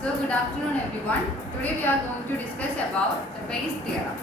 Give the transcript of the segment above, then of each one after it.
So good afternoon everyone. Today we are going to discuss about the Bayes theorem.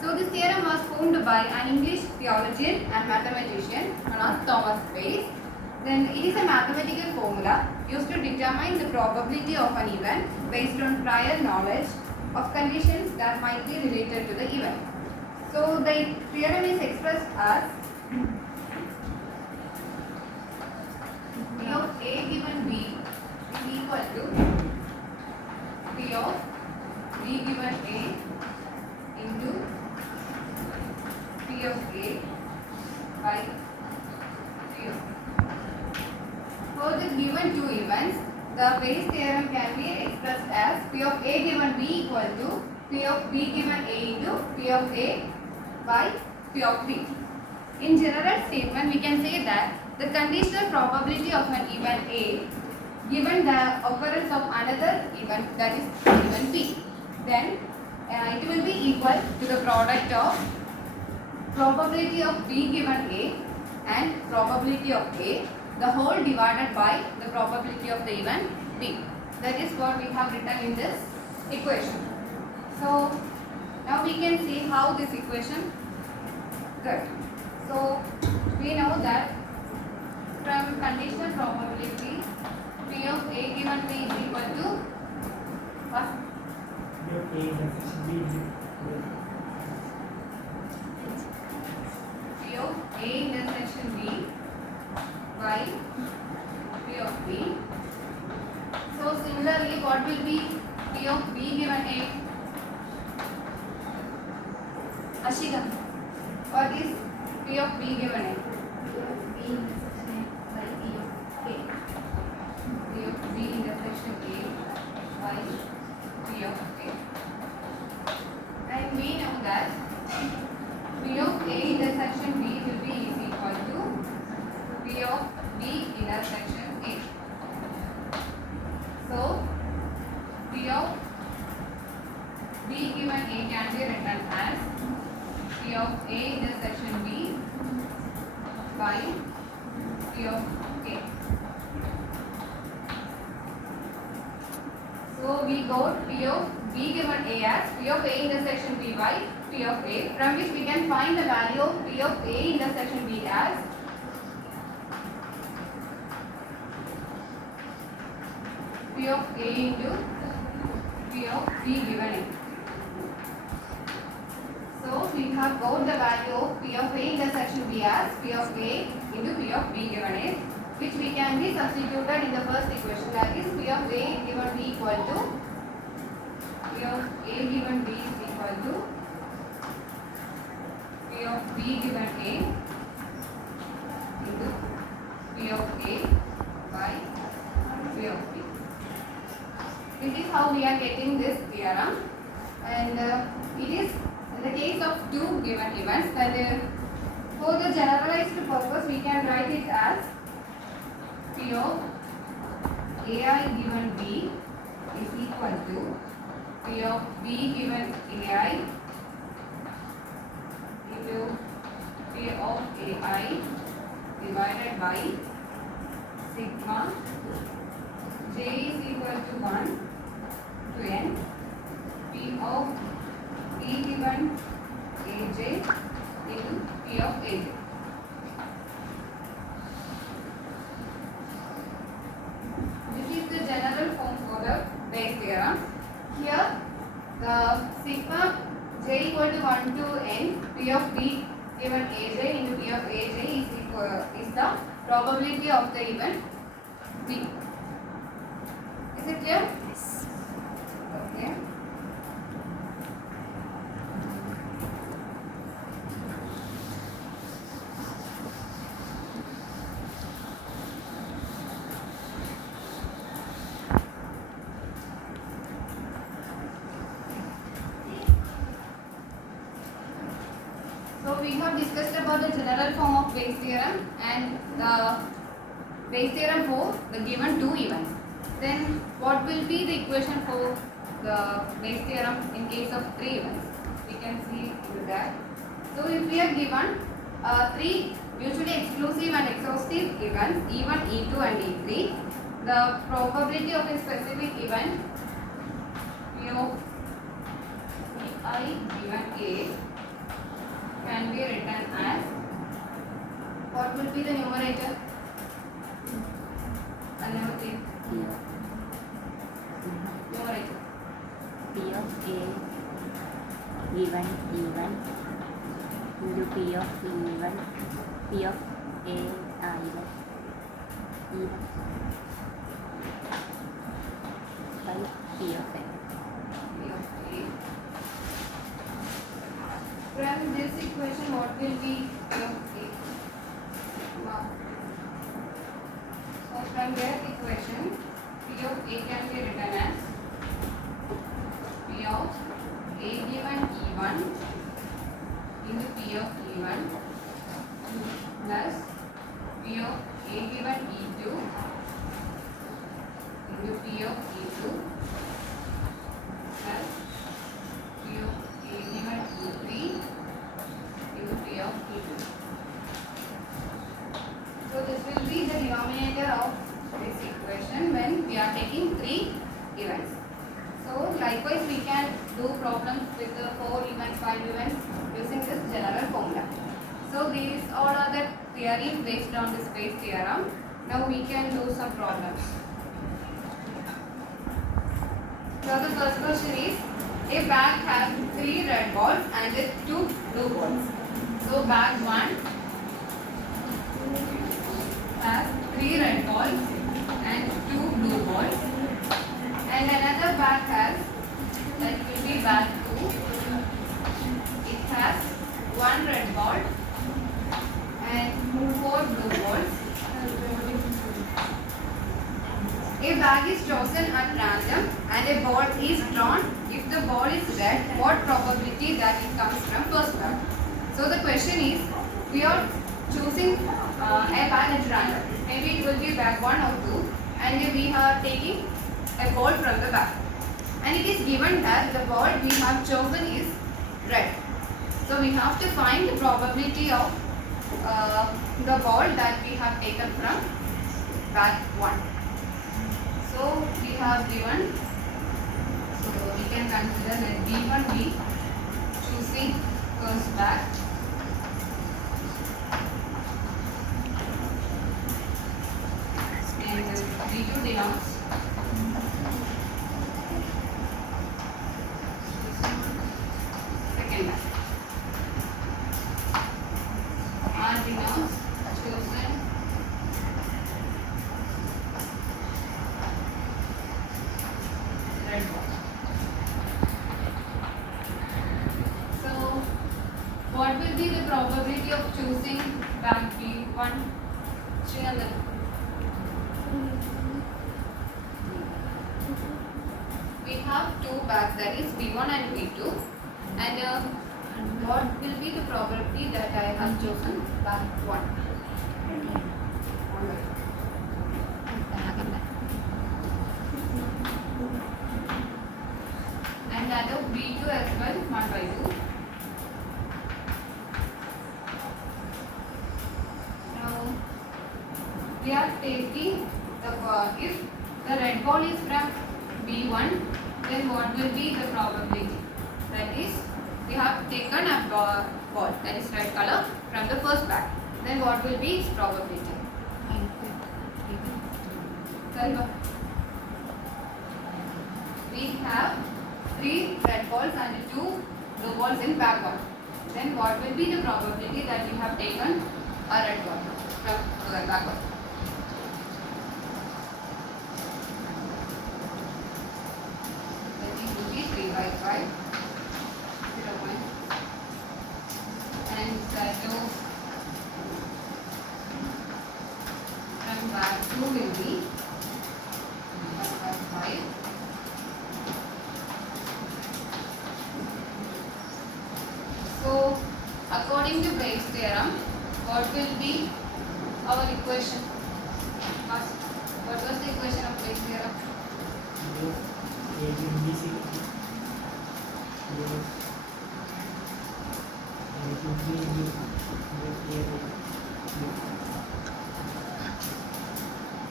So this theorem was formed by an English theologian and mathematician known as Thomas Bayes. Then it is a mathematical formula used to determine the probability of an event based on prior knowledge of conditions that might be related to the event. So the theorem is expressed as P of A given B is equal to P of B given A into P of A by P of B. For the given two events, the Bayes theorem can be expressed as P of A given B equal to P of B given A into P of A by P of B. In general statement, we can say that the conditional probability of an event A given the occurrence of another event, that is event B, then it will be equal to the product of probability of B given A and probability of A, the whole divided by the probability of the event B. That is what we have written in this equation. So now we can see how this equation good. So we know that from conditional probability P of A given B is equal to first P of A intersection B P of A intersection B by P of B. So similarly, what will be P of B given A? Ashika, what is P of B given A? P of B intersection A by P of A. And we know that P of A intersection B will be is equal to P of B intersection A. So P of B given A can be written as P of A intersection B by P of A. So we got P of B given A as P of A intersection B by P of A, from which we can find the value of P of A intersection B as P of A into P of B given A. So we have got the value of P of A intersection B as P of A into P of B given A, which we can be substituted in the first equation, that is P of A given B equal to P of A given B is equal to P of B given A into P of A by P of B. This is how we are getting this theorem, and it is in the case of two given events, that for the generalized purpose we can write it as P of AI given B is equal to P of B given AI into P of AI divided by sigma j is equal to 1 to n P of B given AJ into P of AJ. This is the general form for the Bayes theorem. Here the sigma j equal to 1 to n P of B given AJ into P of AJ is the probability of the event B. Is it clear? Yes. Okay. So we have discussed about the general form of Bayes theorem and the Bayes theorem for the given two events. Then what will be the equation for the Bayes theorem in case of three events? We can see that. So if we are given three mutually exclusive and exhaustive events, E1, E2 and E3, the probability of a specific event P of Pi given A can be written as, what will be the numerator? Adwaitha. Numerator. P of A given E1 into P of E1 P of A E1 by P of A. P of A. From this equation, what will be P of A? Now, so from their equation, P of A can be written as P of A given E1 into P of E1 plus P of A given E2 into P of E2 plus P of A given E3 into P of E2. So this will be the denominator of this equation when we are taking 3 events. So likewise we can do problems with the 4 events, 5 events using this general formula. So these all are the theory based on the space theorem. Now we can do some problems. So the first question is, a bag has 3 red balls and 2 blue balls. So bag 1 has 3 red balls and 2 blue balls. And another bag has, that will be bag 2, it has 1 red ball and 4 blue balls. A bag is chosen at random and a ball is drawn. If the ball is red, what probability that it comes from first bag? So the question is, we are choosing a bag at random. Maybe it will be bag 1 or 2 and we are taking a ball from the bag. And it is given that the ball we have chosen is red. So we have to find the probability of the ball that we have taken from bag 1. So we have given, so we can consider that B1 be choosing first bag. And B2 denotes second bag. R denotes chosen red ball. So what will be the probability of choosing bag B1? Srinandar. We have 2 bags, that is B1 and B2, and what will be the probability that I have chosen bag 1? And that of B2 as well, 1/2. Now we are taking the if the red ball is from B1, then what will be the probability? That is, we have taken a ball that is red color from the first bag. Then what will be its probability? Salva. We have 3 red balls and 2 blue balls in bag 1. Then what will be the probability that you have taken a red ball from bag 1? That will be 3/5. 0. And that from bag 2 will be 1/5. So according to Bayes' theorem, what will be our equation? What was the equation of Bayes' theorem?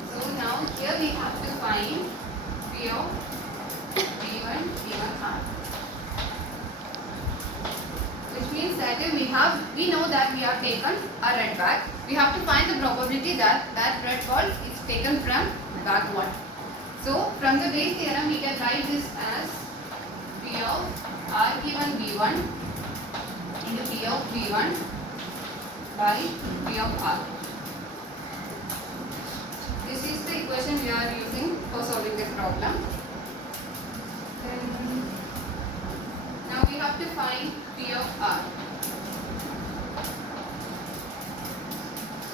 So now here we have to find P of B1, B1 that we have taken a red bag, we have to find the probability that that red ball is taken from bag 1. So from the base theorem we can write this as P of R given B1 into P of B1 by P of R. This is the equation we are using for solving this problem. Then now we have to find P of R.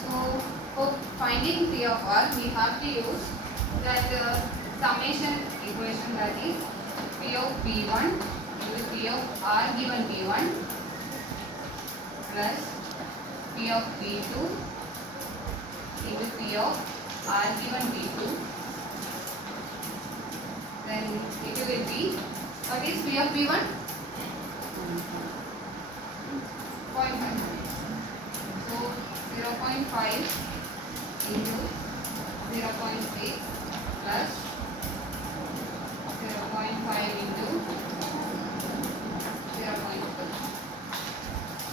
So for finding P of R, we have to use that summation equation, that is P of B1 into P of R given B1 plus P of B2 into P of R given B2. Then it will be, what is P of B1? 0.5. So 0.5 into 0.6 plus 0.5 into 0.2.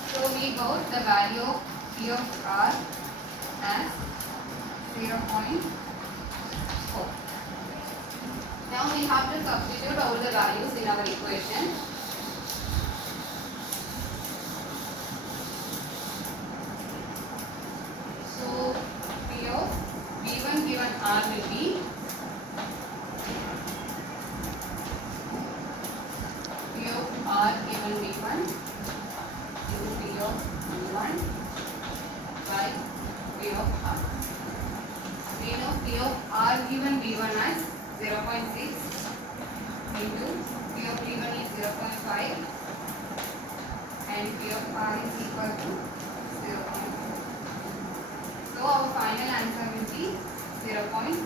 So we got the value of P of R as 0.4. Now we have to substitute all the values in our equation. So P of B1 given R will be P of R given B1 into P of B1 by P of R. We know P of R given B1 as 0.6 into P of B1 is 0.5 and P of R is equal to 0.4. So our final answer will be 0.75.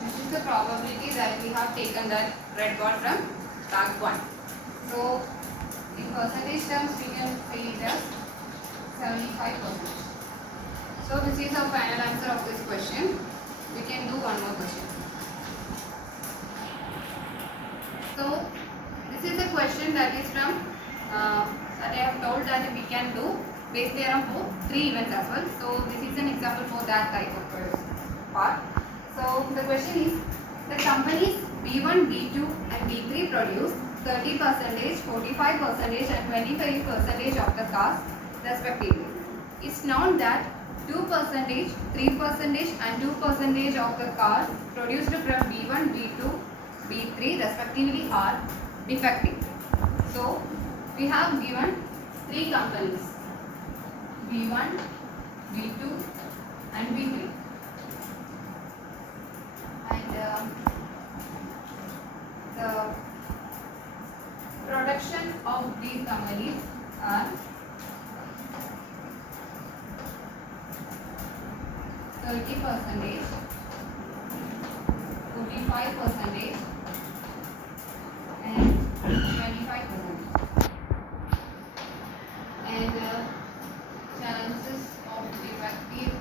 This is the probability that we have taken that red ball from bag 1. So in percentage terms we can say it as 75%. So this is our final answer of this question. We can do one more question. So this is a question that is from that I have told that we can do base theorem for 3 events as well. So this is an example for that type of part. So the question is, the companies B1, B2 and B3 produce 30%, 45% and 25% of the cars respectively. It's known that 2%, 3% and 2% of the cars produced from B1, B2, B3 respectively are defective. So we have given 3 companies, B1, B2 and B3, and the production of these companies are 30%, 45% and 25%. And chances of defective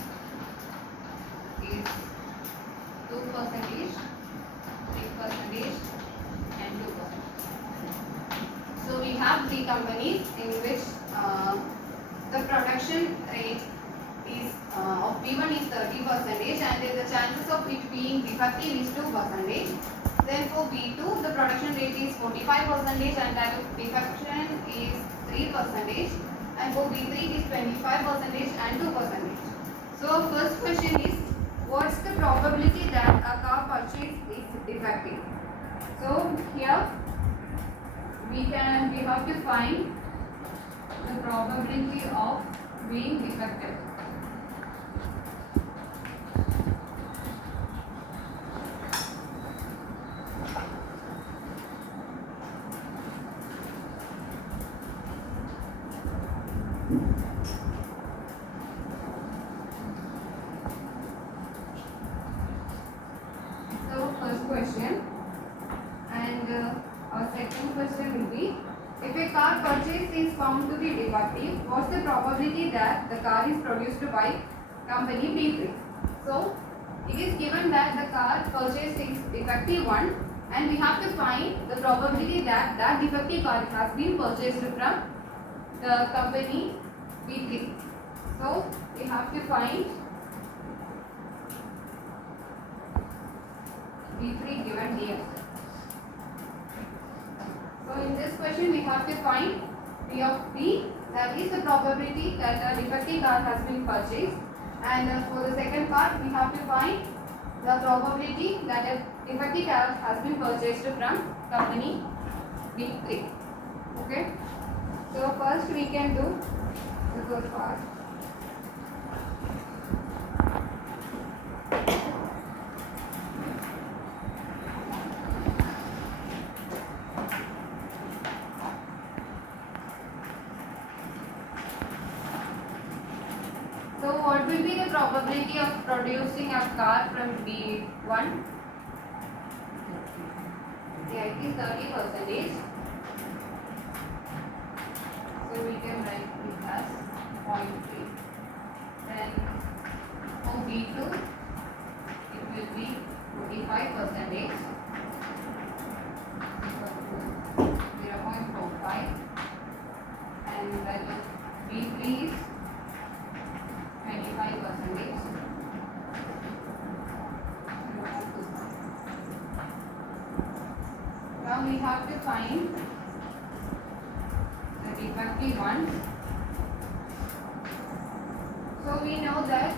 is 2%, 3% and 2%. So we have 3 companies in which the production rate is of B1 is 30% and the chances of it being defective is 2%. Then for B2 the production rate is 45% and that of defection is 3%, and for B3 it is 25% and 2%. So first question is, what's the probability that a car purchase is defective? So here we have to find the probability of being defective. So first question, and our second question will be, if a car purchase is found to be defective, what's the probability that the car is produced by company B3? So it is given that the car purchase is defective one, and we have to find the probability that that defective car has been purchased from the company B3. So we have to find B3 given here. So in this question we have to find P of P, that is the probability that a defective car has been purchased, and for the second part we have to find the probability that a defective car has been purchased from company B3. Okay. So first we can do the first part. So what will be the probability of producing a car from B1? Yeah, it is 30%. So we can write it as 0.3. Then for B2, it will be 45%. 0.45, and that is B3 is 25%. Now we have to find the defective ones. So we know that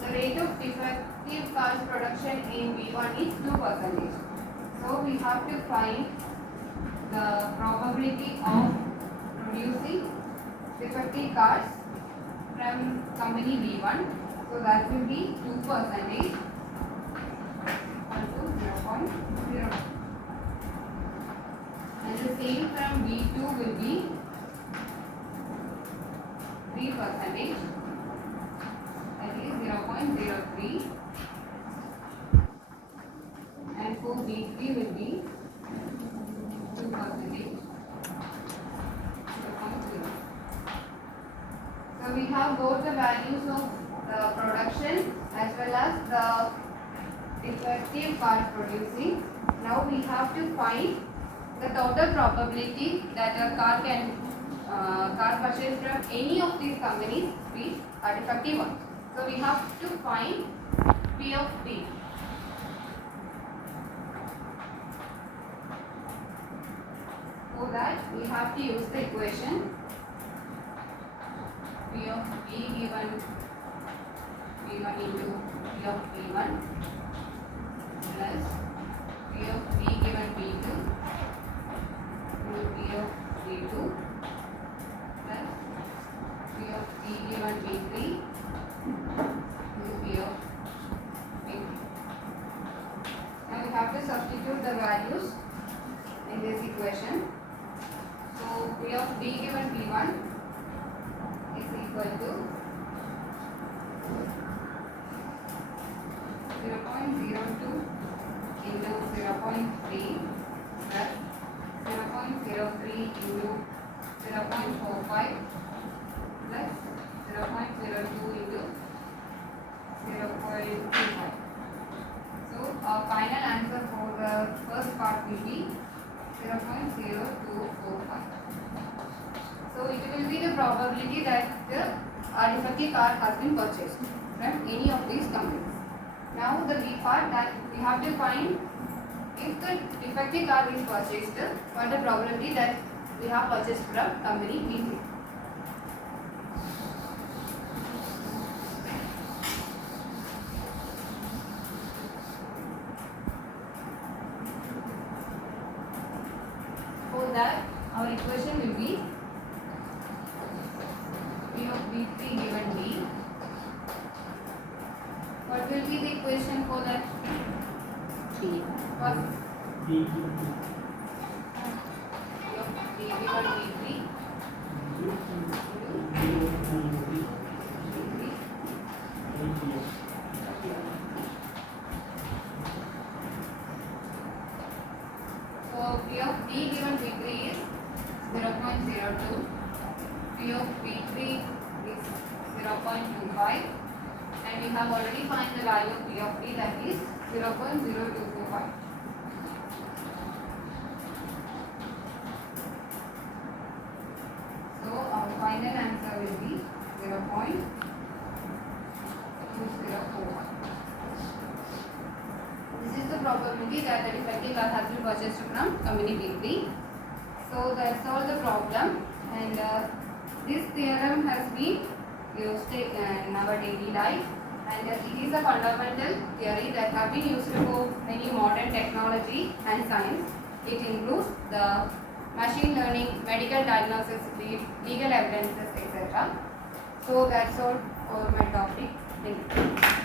the rate of defective cars production in B1 is 2%. So we have to find the probability of producing defective cars from company B1. So that will be 2% equal to 0.0. And the same from B2 will be 3%, that is 0.03, and for B3 will be 2%, 0.0. So we have both the values of the production as well as the defective car producing. Now we have to find the total probability that a car purchased from any of these companies be a defective one. So we have to find P of P. For that we have to use the equation P of P given P1 into P of P1 plus P of P given P2 P of P2 plus P of P given P3 P of P3. Now we have to substitute the values in this equation. So P of P given P1 is equal to 0.02 into 0.3 plus 0.03 into 0.45 plus 0.02 into 0.25. So our final answer for the first part will be 0.0245. So it will be the probability that the defective car has been purchased from any of these companies. Now the B part, that we have to find if the defective car is purchased, what the probability that we have purchased from company B3. For that, our equation will be P of B3 given B. What will be the equation for that? 3. First, B given B. P of B given B3 So P of B given B3 is 0.02. P of B3 is 0.25, and we have already found the value of P of B, that is 0.0245. be that the defective car has been purchased from company B3. So that's all the problem, and this theorem has been used in our daily life, and it is a fundamental theory that have been used for many modern technology and science. It includes the machine learning, medical diagnosis, legal evidences, etc. So that's all for my topic. Thank you.